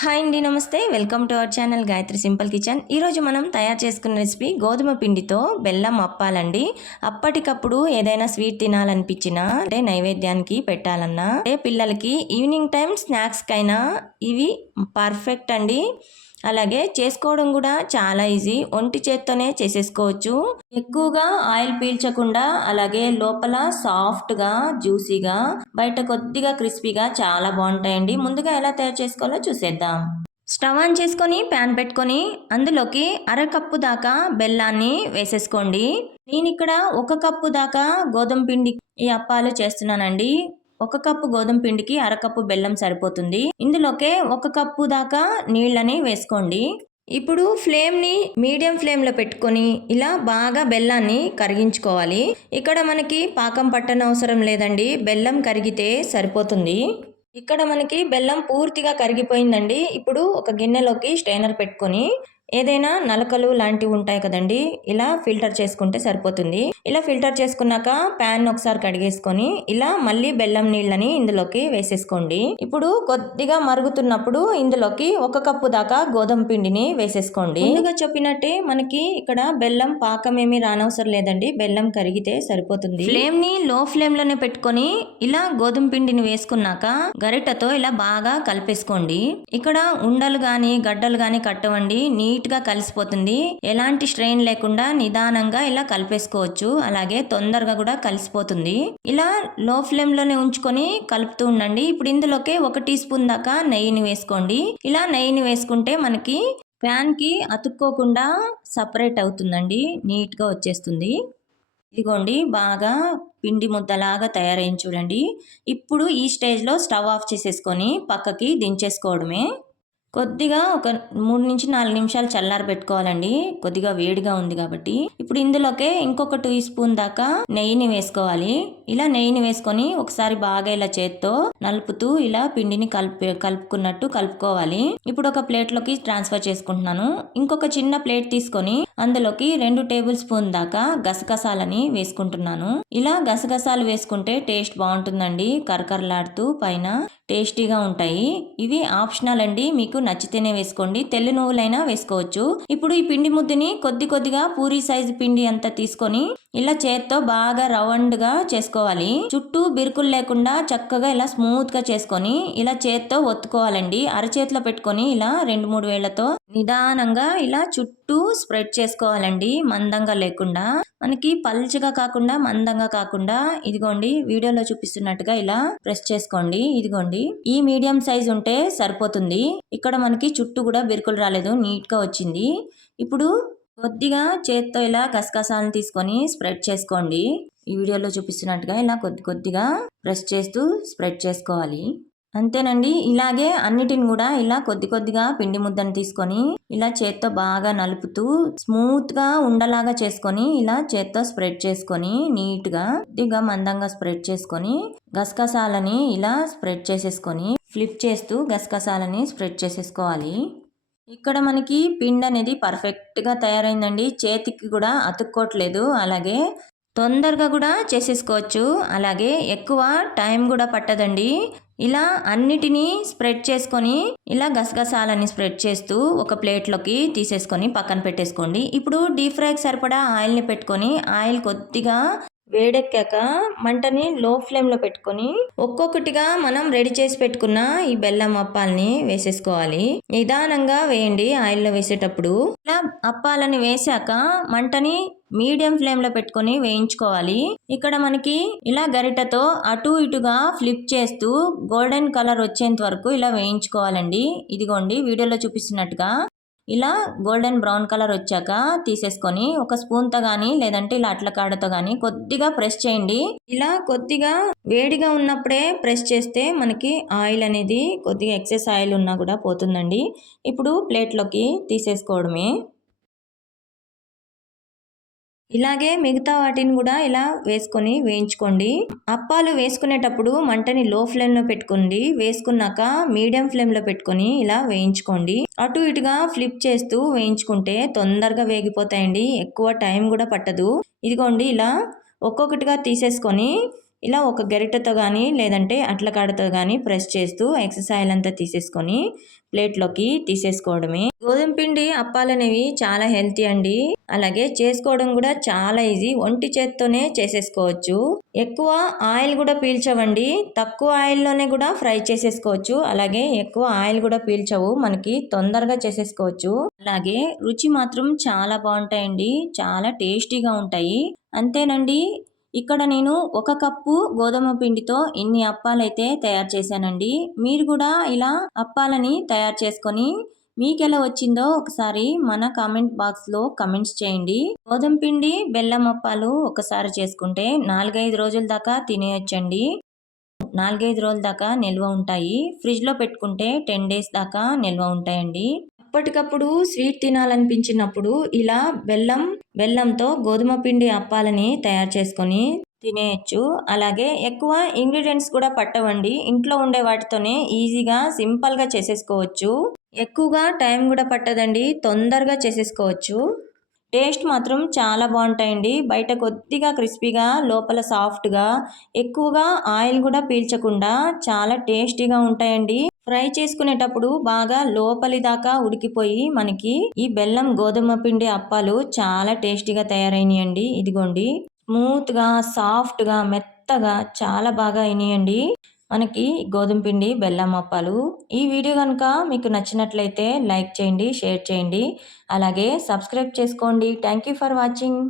Hi అండి, నమస్తే. Welcome to our channel Gayatri simple kitchen. ఈరోజు మనం తయారు చేసుకున్న రెసిపీ గోధుమ పిండితో బెల్లం అప్పాలండి. అప్పటికప్పుడు ఏదైనా స్వీట్ తినాలనిపించినా, అంటే నైవేద్యానికి పెట్టాలన్నా, అంటే పిల్లలకి ఈవినింగ్ టైం స్నాక్స్కైనా ఇవి పర్ఫెక్ట్ అండి. అలాగే చేసుకోవడం కూడా చాలా ఈజీ. ఒంటి చేత్తోనే చేసేసుకోవచ్చు. ఎక్కువగా ఆయిల్ పీల్చకుండా, అలాగే లోపల సాఫ్ట్గా జ్యూసీగా, బయట కొద్దిగా క్రిస్పీగా చాలా బాగుంటాయండి. ముందుగా ఎలా తయారు చేసుకోవాలో చూసేద్దాం. స్టవ్ ఆన్ చేసుకొని ప్యాన్ పెట్టుకొని అందులోకి అరకప్పు దాకా బెల్లాన్ని వేసేసుకోండి. నేను ఇక్కడ 1 కప్పు దాకా గోధుమ పిండి ఈ అప్పాలు చేస్తున్నానండి. 1 కప్పు గోధుమ పిండికి అరకప్పు బెల్లం సరిపోతుంది. ఇందులోకే 1 కప్పు దాకా నీళ్ళని వేసుకోండి. ఇప్పుడు ఫ్లేమ్ని మీడియం ఫ్లేమ్లో పెట్టుకొని ఇలా బాగా బెల్లాన్ని కరిగించుకోవాలి. ఇక్కడ మనకి పాకం పట్టనవసరం లేదండి, బెల్లం కరిగితే సరిపోతుంది. ఇక్కడ మనకి బెల్లం పూర్తిగా కరిగిపోయిందండి. ఇప్పుడు ఒక గిన్నెలోకి స్ట్రైనర్ పెట్టుకొని ఏదైనా నలకలు లాంటివి ఉంటాయి కదండి, ఇలా ఫిల్టర్ చేసుకుంటే సరిపోతుంది. ఇలా ఫిల్టర్ చేసుకున్నాక ప్యాన్ ఒకసారి కడిగేసుకొని ఇలా మళ్ళీ బెల్లం నీళ్ళని ఇందులోకి వేసేసుకోండి. ఇప్పుడు కొద్దిగా మరుగుతున్నప్పుడు ఇందులోకి 1 కప్పు దాకా గోధుమ పిండిని వేసేసుకోండి. ముందుగా చెప్పినట్టే మనకి ఇక్కడ బెల్లం పాకం ఏమీ రానవసరం లేదండి, బెల్లం కరిగితే సరిపోతుంది. ఫ్లేమ్ ని లో ఫ్లేమ్ లోనే పెట్టుకొని ఇలా గోధుమ పిండిని వేసుకున్నాక గరిటతో ఇలా బాగా కలిపేసుకోండి. ఇక్కడ ఉండలు గాని గడ్డలు గాని కట్టవండి, నీట్ గా కలిసిపోతుంది. ఎలాంటి స్ట్రెయిన్ లేకుండా నిదానంగా ఇలా కలిపేసుకోవచ్చు. అలాగే తొందరగా కూడా కలిసిపోతుంది. ఇలా లో ఫ్లేమ్ లోనే ఉంచుకొని కలుపుతూ ఉండండి. ఇప్పుడు ఇందులోకి 1 టీ స్పూన్ దాకా నెయ్యిని వేసుకోండి. ఇలా నెయ్యిని వేసుకుంటే మనకి ప్యాన్ కి అతుక్కోకుండా సపరేట్ అవుతుందండి, నీట్ గా వచ్చేస్తుంది. ఇదిగోండి, బాగా పిండి ముద్దలాగా తయారైంది చూడండి. ఇప్పుడు ఈ స్టేజ్లో స్టవ్ ఆఫ్ చేసేసుకొని పక్కకి దించేసుకోవడమే. కొద్దిగా ఒక 3-4 నిమిషాలు చల్లారి పెట్టుకోవాలండి, కొద్దిగా వేడిగా ఉంది కాబట్టి. ఇప్పుడు ఇందులోకే ఇంకొక 2 స్పూన్ దాకా నెయ్యిని వేసుకోవాలి. ఇలా నెయ్యిని వేసుకొని ఒకసారి బాగా ఇలా చేత్తో నలుపుతూ ఇలా పిండిని కలుపుకున్నట్టు కలుపుకోవాలి. ఇప్పుడు ఒక ప్లేట్లోకి ట్రాన్స్ఫర్ చేసుకుంటున్నాను. ఇంకొక చిన్న ప్లేట్ తీసుకొని అందులోకి 2 టేబుల్ స్పూన్ దాకా గసగసాలని వేసుకుంటున్నాను. ఇలా గసగసాలు వేసుకుంటే టేస్ట్ బాగుంటుందండి, కరకరలాడుతూ పైన టేస్టీగా ఉంటాయి. ఇవి ఆప్షనల్ అండి, మీకు నచ్చితేనే వేసుకోండి, తెల్ల నువ్వులైనా వేసుకోవచ్చు. ఇప్పుడు ఈ పిండి ముద్దని కొద్దిగా పూరీ సైజు పిండి అంతా తీసుకొని ఇలా చేత్తో బాగా రౌండ్ గా చేసుకోవాలి. చుట్టూ బిరుకులు లేకుండా చక్కగా ఇలా స్మూత్ గా చేసుకొని ఇలా చేత్తో ఒత్తుకోవాలండి. అరచేతిలో పెట్టుకొని ఇలా 2-3 వేళ్లతో నిదానంగా ఇలా చుట్టూ స్ప్రెడ్ చేసుకోవాలండి, మందంగా లేకుండా. మనకి పల్చగా కాకుండా మందంగా కాకుండా ఇదిగోండి వీడియోలో చూపిస్తున్నట్టుగా ఇలా ప్రెస్ చేసుకోండి. ఇదిగోండి, ఈ మీడియం సైజ్ ఉంటే సరిపోతుంది. ఇక్కడ మనకి చుట్టూ కూడా బిరుకులు రాలేదు, నీట్ గా వచ్చింది. ఇప్పుడు కొద్దిగా చేత్తో ఇలా గసగసాలను తీసుకొని స్ప్రెడ్ చేసుకోండి. ఈ వీడియోలో చూపిస్తున్నట్టుగా ఇలా కొద్దిగా ప్రెస్ చేస్తూ స్ప్రెడ్ చేసుకోవాలి. అంతేనండి. ఇలాగే అన్నిటిని కూడా ఇలా కొద్దిగా పిండి ముద్దను తీసుకొని ఇలా చేత్తో బాగా నలుపుతూ స్మూత్ గా ఉండలాగా చేసుకొని ఇలా చేత్తో స్ప్రెడ్ చేసుకొని నీట్గా కొద్దిగా మందంగా స్ప్రెడ్ చేసుకొని గసగసాలని ఇలా స్ప్రెడ్ చేసేసుకొని ఫ్లిప్ చేస్తూ గసగసాలని స్ప్రెడ్ చేసేసుకోవాలి. ఇక్కడ మనకి పిండి అనేది పర్ఫెక్ట్గా తయారైందండి, చేతికి కూడా అతుక్కోవట్లేదు. అలాగే తొందరగా కూడా చేసేసుకోవచ్చు, అలాగే ఎక్కువ టైం కూడా పట్టదండి. ఇలా అన్నిటినీ స్ప్రెడ్ చేసుకొని ఇలా గసగసాలని స్ప్రెడ్ చేస్తూ ఒక ప్లేట్లోకి తీసేసుకొని పక్కన పెట్టేసుకోండి. ఇప్పుడు డీప్ ఫ్రైకి సరిపడా ఆయిల్ని పెట్టుకొని ఆయిల్ కొద్దిగా వేడెక్కాక మంటని లో ఫ్లేమ్లో పెట్టుకొని ఒక్కొక్కటిగా మనం రెడీ చేసి పెట్టుకున్న ఈ బెల్లం అప్పాలని వేసేసుకోవాలి. నిదానంగా వేయండి ఆయిల్లో వేసేటప్పుడు. ఇలా అప్పాలని వేసాక మంటని మీడియం ఫ్లేమ్లో పెట్టుకొని వేయించుకోవాలి. ఇక్కడ మనకి ఇలా గరిటతో అటు ఇటుగా ఫ్లిప్ చేస్తూ గోల్డెన్ కలర్ వచ్చేంత వరకు ఇలా వేయించుకోవాలండి. ఇదిగోండి వీడియోలో చూపిస్తున్నట్టుగా ఇలా గోల్డెన్ బ్రౌన్ కలర్ వచ్చాక తీసేసుకొని ఒక స్పూన్తో కానీ లేదంటే ఇలా అట్ల కాడతో కానీ కొద్దిగా ప్రెస్ చేయండి. ఇలా కొద్దిగా వేడిగా ఉన్నప్పుడే ప్రెస్ చేస్తే మనకి ఆయిల్ అనేది కొద్దిగా ఎక్సెస్ ఆయిల్ ఉన్నా కూడా పోతుందండి. ఇప్పుడు ప్లేట్లోకి తీసేసుకోవడమే. ఇలాగే మిగతా వాటిని కూడా ఇలా వేసుకొని వేయించుకోండి. అప్పాలు వేసుకునేటప్పుడు మంటని లో ఫ్లేమ్లో పెట్టుకోండి. వేసుకున్నాక మీడియం ఫ్లేమ్లో పెట్టుకొని ఇలా వేయించుకోండి. అటు ఇటుగా ఫ్లిప్ చేస్తూ వేయించుకుంటే తొందరగా వేగిపోతాయండి, ఎక్కువ టైం కూడా పట్టదు. ఇదిగోండి, ఇలా ఒక్కొక్కటిగా తీసేసుకొని ఇలా ఒక గరిటెతో కానీ లేదంటే అట్ల కాడతో కానీ ప్రెస్ చేస్తూ ఎక్సెస్ ఆయిల్ అంతా తీసేసుకొని ప్లేట్లోకి తీసేసుకోవడమే. గోధుమ పిండి అప్పాలనేవి చాలా హెల్తీ అండి. అలాగే చేసుకోవడం కూడా చాలా ఈజీ. ఒంటి చేత్తోనే చేసేసుకోవచ్చు. ఎక్కువ ఆయిల్ కూడా పీల్చవండి. తక్కువ ఆయిల్లోనే కూడా ఫ్రై చేసేసుకోవచ్చు. అలాగే ఎక్కువ ఆయిల్ కూడా పీల్చవు. మనకి తొందరగా చేసేసుకోవచ్చు. అలాగే రుచి మాత్రం చాలా బాగుంటాయండి. చాలా టేస్టీగా ఉంటాయి. అంతేనండి. ఇక్కడ నేను 1 కప్పు గోధుమ పిండితో ఇన్ని అప్పాలైతే తయారు చేశానండి. మీరు కూడా ఇలా అప్పాలని తయారు చేసుకొని మీకెలా వచ్చిందో ఒకసారి మన కామెంట్ బాక్స్లో కమెంట్స్ చేయండి. గోధుమ పిండి బెల్లం అప్పాలు ఒకసారి చేసుకుంటే 4-5 రోజుల దాకా తినేయొచ్చండి. 4-5 రోజుల దాకా నిల్వ ఉంటాయి. ఫ్రిడ్జ్లో పెట్టుకుంటే 10 డేస్ దాకా నిల్వ ఉంటాయండి. అప్పటికప్పుడు స్వీట్ తినాలనిపించినప్పుడు ఇలా బెల్లంతో గోధుమ పిండి అప్పాలని తయారు చేసుకొని తినేయచ్చు. అలాగే ఎక్కువ ఇంగ్రీడియంట్స్ కూడా పట్టవండి. ఇంట్లో ఉండే వాటితోనే ఈజీగా సింపుల్గా చేసేసుకోవచ్చు. ఎక్కువగా టైం కూడా పట్టదండి. తొందరగా చేసేసుకోవచ్చు. టేస్ట్ మాత్రం చాలా బాగుంటాయండి. బయట కొద్దిగా క్రిస్పీగా లోపల సాఫ్ట్గా ఎక్కువగా ఆయిల్ కూడా పీల్చకుండా చాలా టేస్టీగా ఉంటాయండి. ఫ్రై చేసుకునేటప్పుడు బాగా లోపలి దాకా ఉడికిపోయి మనకి ఈ బెల్లం గోధుమ పిండి అప్పాలు చాలా టేస్టీగా తయారైనాయండి. ఇదిగోండి స్మూత్గా సాఫ్ట్గా మెత్తగా చాలా బాగా అయినాయండి మనకి గోధుమ పిండి బెల్లం అప్పాలు. ఈ వీడియో కనుక మీకు నచ్చినట్లయితే లైక్ చేయండి, షేర్ చేయండి, అలాగే సబ్స్క్రైబ్ చేసుకోండి. Thank you for watching.